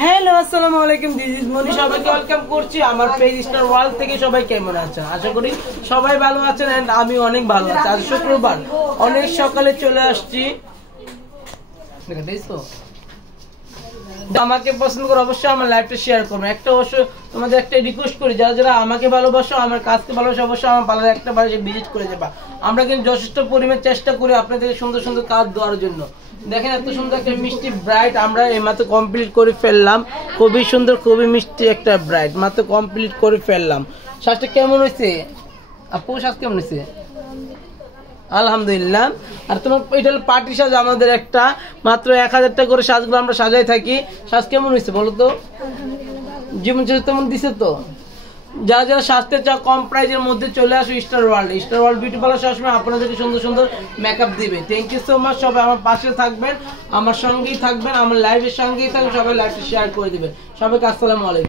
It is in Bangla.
হ্যালো আসসালামু আলাইকুম, দিস ইজ মনি। সবাইকে ওয়েলকাম করছি আমার পেজ স্টার ওয়ার্ল্ড থেকে। সবাই কেমন আছেন? আশা করি সবাই ভালো আছেন এন্ড আমি অনেক ভালো আছি। আজ শুক্রবার অনেক সকালে চলে আসছি। দেখো আমাকে পছন্দ করে অবশ্যই আমার লাইভটা শেয়ার করবেন। একটা অবশ্যই তোমাদের একটা রিকোয়েস্ট করি, যারা যারা আমাকে ভালোবাসো, আমার কাজকে ভালোবাসো, অবশ্যই আমার পার্লারে একটা বার ভিজিট করে যাবা। আমরা কিন্তু যথেষ্ট পরিমাণ চেষ্টা করি আপনাদের সুন্দর সুন্দর কাজ দেওয়ার জন্য। দেখেন এত সুন্দর একটা মিষ্টি ব্রাইট আমরা এইমাত্র কমপ্লিট করে ফেললাম। খুবই সুন্দর, খুবই মিষ্টি একটা ব্রাইট মাত্র কমপ্লিট করে ফেললাম। শ্বাসটা কেমন হয়েছে আপু? শ্বাস কেমন হয়েছে? আলহামদুলিল্লাহ। আর তোমার এটা হলো পার্টি সাজ, আমাদের একটা মাত্র 1000 টাকা করে সাজগুলো আমরা সাজাই থাকি। সাজ কেমন হয়েছে বলো তো? জীবন তেমন দিছে তো। যারা যারা স্বাস্থ্যের চা কম প্রাইজের মধ্যে চলে আসো Star World. Star World beauty parlour সবসময় আপনাদেরকে সুন্দর সুন্দর মেকআপ দিবে। Thank you so much. সবাই আমার পাশে থাকবেন, আমার সঙ্গেই থাকবেন, আমার লাইভের সঙ্গেই থাকবেন। সবাই লাইভটা শেয়ার করে দিবেন। সবাইকে আসসালামু আলাইকুম।